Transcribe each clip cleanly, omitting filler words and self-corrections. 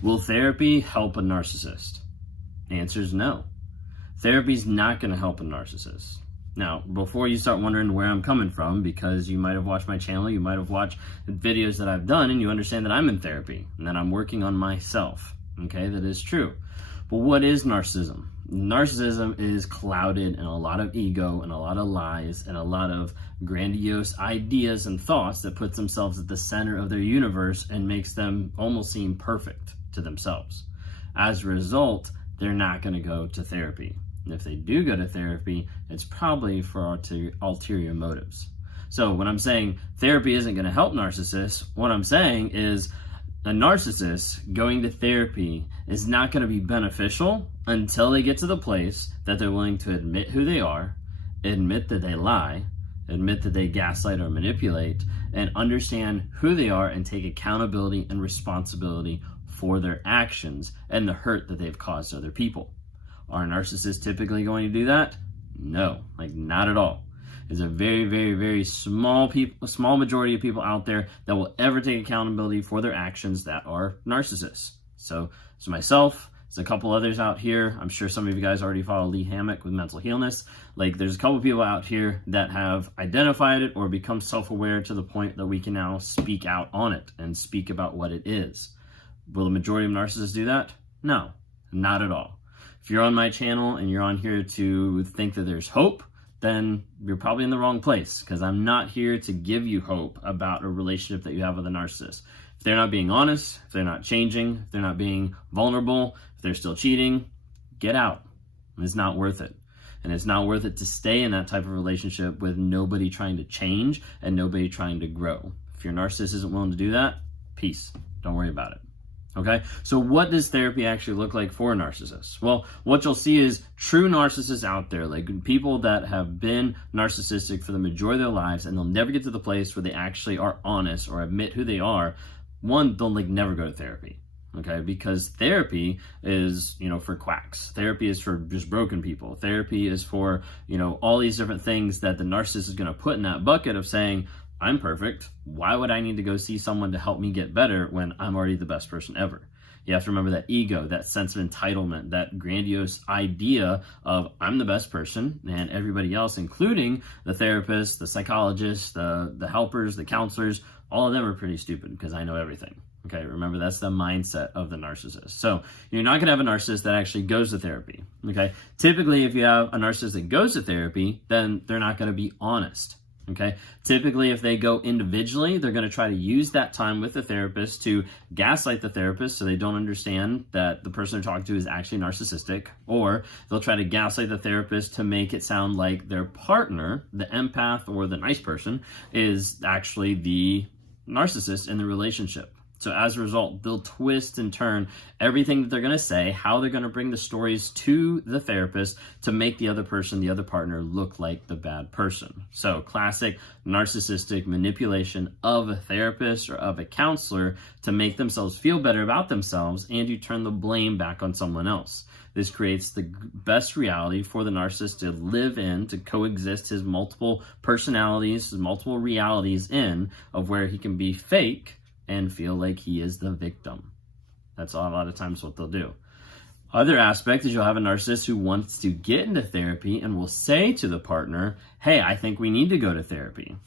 Will therapy help a narcissist? The answer is no. Therapy is not going to help a narcissist. Now, before you start wondering where I'm coming from, because you might have watched my channel, you might have watched videos that I've done, and you understand that I'm in therapy and that I'm working on myself. Okay, that is true. But what is narcissism? Narcissism is clouded in a lot of ego and a lot of lies and a lot of grandiose ideas and thoughts that puts themselves at the center of their universe and makes them almost seem perfect to themselves. As a result, they're not going to go to therapy. And if they do go to therapy, it's probably for ulterior motives. So when I'm saying therapy isn't going to help narcissists, what I'm saying is a narcissist going to therapy is not going to be beneficial until they get to the place that they're willing to admit who they are, admit that they lie, admit that they gaslight or manipulate, and understand who they are and take accountability and responsibility for their actions and the hurt that they've caused other people. Are narcissists typically going to do that? No, not at all. There's a very, very, very small majority of people out there that will ever take accountability for their actions that are narcissists. So it's myself, there's a couple others out here. I'm sure some of you guys already follow Lee Hammock with Mental Healness. There's a couple people out here that have identified it or become self-aware to the point that we can now speak out on it and speak about what it is. Will the majority of narcissists do that? No, not at all. If you're on my channel and you're on here to think that there's hope, then you're probably in the wrong place, because I'm not here to give you hope about a relationship that you have with a narcissist. If they're not being honest, if they're not changing, if they're not being vulnerable, if they're still cheating, get out. It's not worth it. And it's not worth it to stay in that type of relationship with nobody trying to change and nobody trying to grow. If your narcissist isn't willing to do that, peace. Don't worry about it. Okay, so what does therapy actually look like for a narcissist? Well, what you'll see is true narcissists out there, people that have been narcissistic for the majority of their lives, and they'll never get to the place where they actually are honest or admit who they are. One, they'll never go to therapy. Okay, because therapy is, for quacks. Therapy is for just broken people. Therapy is for, all these different things that the narcissist is going to put in that bucket of saying, I'm perfect. Why would I need to go see someone to help me get better when I'm already the best person ever? You have to remember that ego, that sense of entitlement, that grandiose idea of I'm the best person and everybody else, including the therapist, the psychologist, the helpers, the counselors, all of them are pretty stupid because I know everything. Okay, remember that's the mindset of the narcissist. So you're not going to have a narcissist that actually goes to therapy. Okay, typically if you have a narcissist that goes to therapy, then they're not going to be honest. Okay, typically if they go individually, they're going to try to use that time with the therapist to gaslight the therapist so they don't understand that the person they're talking to is actually narcissistic, or they'll try to gaslight the therapist to make it sound like their partner, the empath or the nice person, is actually the narcissist in the relationship. So as a result, they'll twist and turn everything that they're going to say, how they're going to bring the stories to the therapist to make the other person, the other partner, look like the bad person. So classic narcissistic manipulation of a therapist or of a counselor to make themselves feel better about themselves, and you turn the blame back on someone else. This creates the best reality for the narcissist to live in, to coexist his multiple personalities, his multiple realities in, of where he can be fake and feel like he is the victim. That's a lot of times what they'll do. Other aspect is you'll have a narcissist who wants to get into therapy and will say to the partner, hey, I think we need to go to therapy.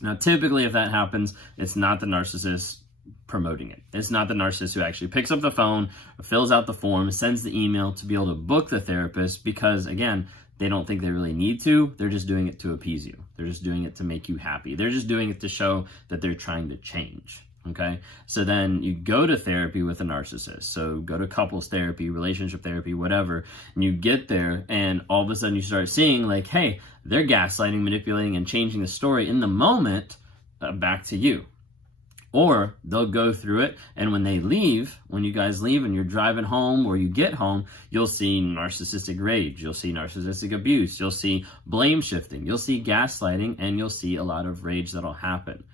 Now, typically if that happens, it's not the narcissist promoting it. It's not the narcissist who actually picks up the phone, fills out the form, sends the email to be able to book the therapist, because again, they don't think they really need to. They're just doing it to appease you. They're just doing it to make you happy. They're just doing it to show that they're trying to change. Okay, so then you go to therapy with a narcissist. So go to couples therapy, relationship therapy, whatever, and you get there and all of a sudden you start seeing hey, they're gaslighting, manipulating, and changing the story in the moment back to you. Or they'll go through it, and when they leave, when you guys leave and you're driving home or you get home, you'll see narcissistic rage, you'll see narcissistic abuse, you'll see blame shifting, you'll see gaslighting, and you'll see a lot of rage that'll happen.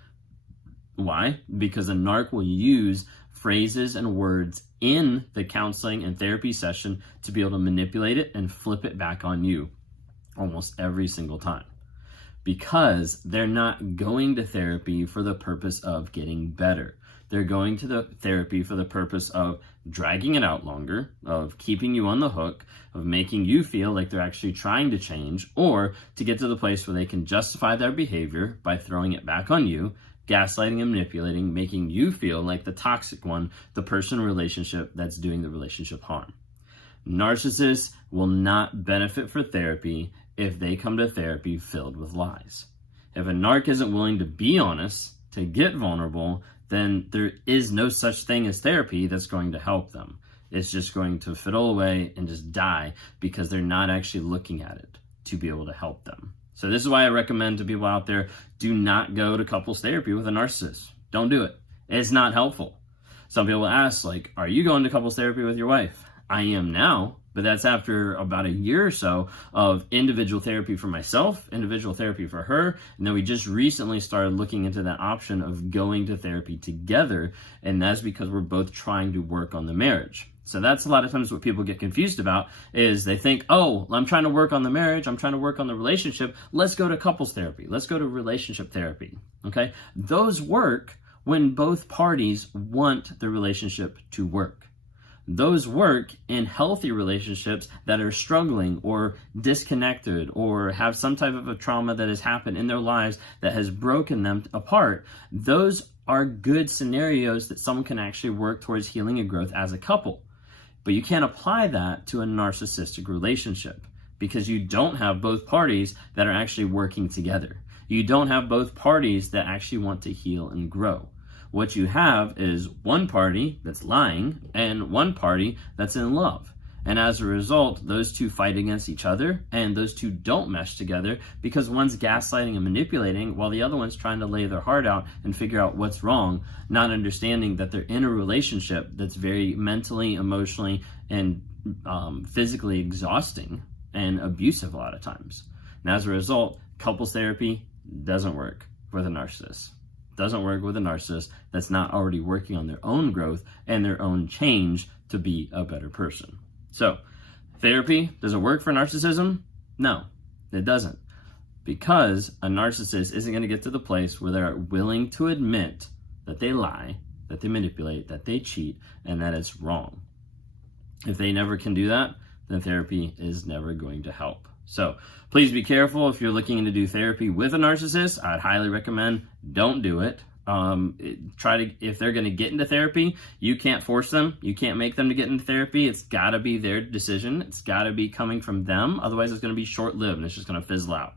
Why? Because a narc will use phrases and words in the counseling and therapy session to be able to manipulate it and flip it back on you almost every single time. Because they're not going to therapy for the purpose of getting better. They're going to the therapy for the purpose of dragging it out longer, of keeping you on the hook, of making you feel like they're actually trying to change, or to get to the place where they can justify their behavior by throwing it back on you, gaslighting and manipulating, making you feel like the toxic one, the person in a relationship that's doing the relationship harm. Narcissists will not benefit for therapy if they come to therapy filled with lies. If a narc isn't willing to be honest, to get vulnerable, then there is no such thing as therapy that's going to help them. It's just going to fiddle away and just die because they're not actually looking at it to be able to help them. So this is why I recommend to people out there, do not go to couples therapy with a narcissist. Don't do it. It's not helpful. Some people ask, like, are you going to couples therapy with your wife? I am now, but that's after about a year or so of individual therapy for myself, individual therapy for her, and then we just recently started looking into that option of going to therapy together, and that's because we're both trying to work on the marriage. So that's a lot of times what people get confused about is they think, oh, I'm trying to work on the marriage, I'm trying to work on the relationship, let's go to couples therapy, let's go to relationship therapy, okay? Those work when both parties want the relationship to work. Those work in healthy relationships that are struggling or disconnected or have some type of a trauma that has happened in their lives that has broken them apart. Those are good scenarios that someone can actually work towards healing and growth as a couple. But you can't apply that to a narcissistic relationship because you don't have both parties that are actually working together. You don't have both parties that actually want to heal and grow. What you have is one party that's lying and one party that's in love. And as a result, those two fight against each other and those two don't mesh together because one's gaslighting and manipulating while the other one's trying to lay their heart out and figure out what's wrong, not understanding that they're in a relationship that's very mentally, emotionally, and physically exhausting and abusive a lot of times. And as a result, couples therapy doesn't work with a narcissist. Doesn't work with a narcissist that's not already working on their own growth and their own change to be a better person. So, therapy, does it work for narcissism? No, it doesn't. Because a narcissist isn't going to get to the place where they're willing to admit that they lie, that they manipulate, that they cheat, and that it's wrong. If they never can do that, then therapy is never going to help. So please be careful if you're looking to do therapy with a narcissist. I'd highly recommend don't do it. If they're going to get into therapy, you can't force them. You can't make them to get into therapy. It's got to be their decision. It's got to be coming from them. Otherwise, it's going to be short-lived and it's just going to fizzle out.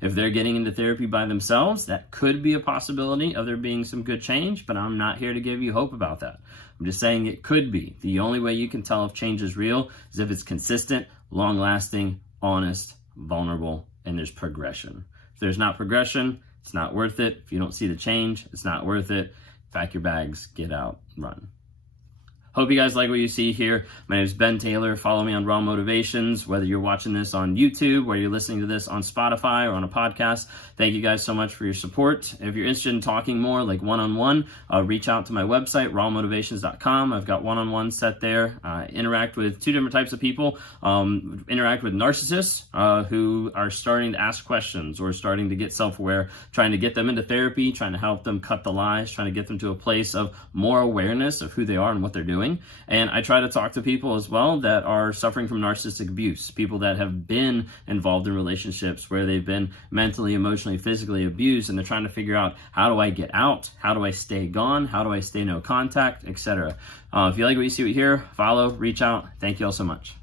If they're getting into therapy by themselves, that could be a possibility of there being some good change, but I'm not here to give you hope about that. I'm just saying it could be. The only way you can tell if change is real is if it's consistent, long-lasting, honest, vulnerable, and there's progression. If there's not progression, it's not worth it. If you don't see the change, it's not worth it. Pack your bags, get out, run. Hope you guys like what you see here. My name is Ben Taylor. Follow me on Raw Motivations, whether you're watching this on YouTube, whether you're listening to this on Spotify or on a podcast. Thank you guys so much for your support. If you're interested in talking more, like one-on-one, reach out to my website, rawmotivations.com. I've got one-on-one set there. Interact with two different types of people. Interact with narcissists who are starting to ask questions or starting to get self-aware, trying to get them into therapy, trying to help them cut the lies, trying to get them to a place of more awareness of who they are and what they're doing. And I try to talk to people as well that are suffering from narcissistic abuse, people that have been involved in relationships where they've been mentally, emotionally, physically abused, and they're trying to figure out, how do I get out? How do I stay gone? How do I stay no contact, etc. If you like what you see here, follow, reach out. Thank you all so much.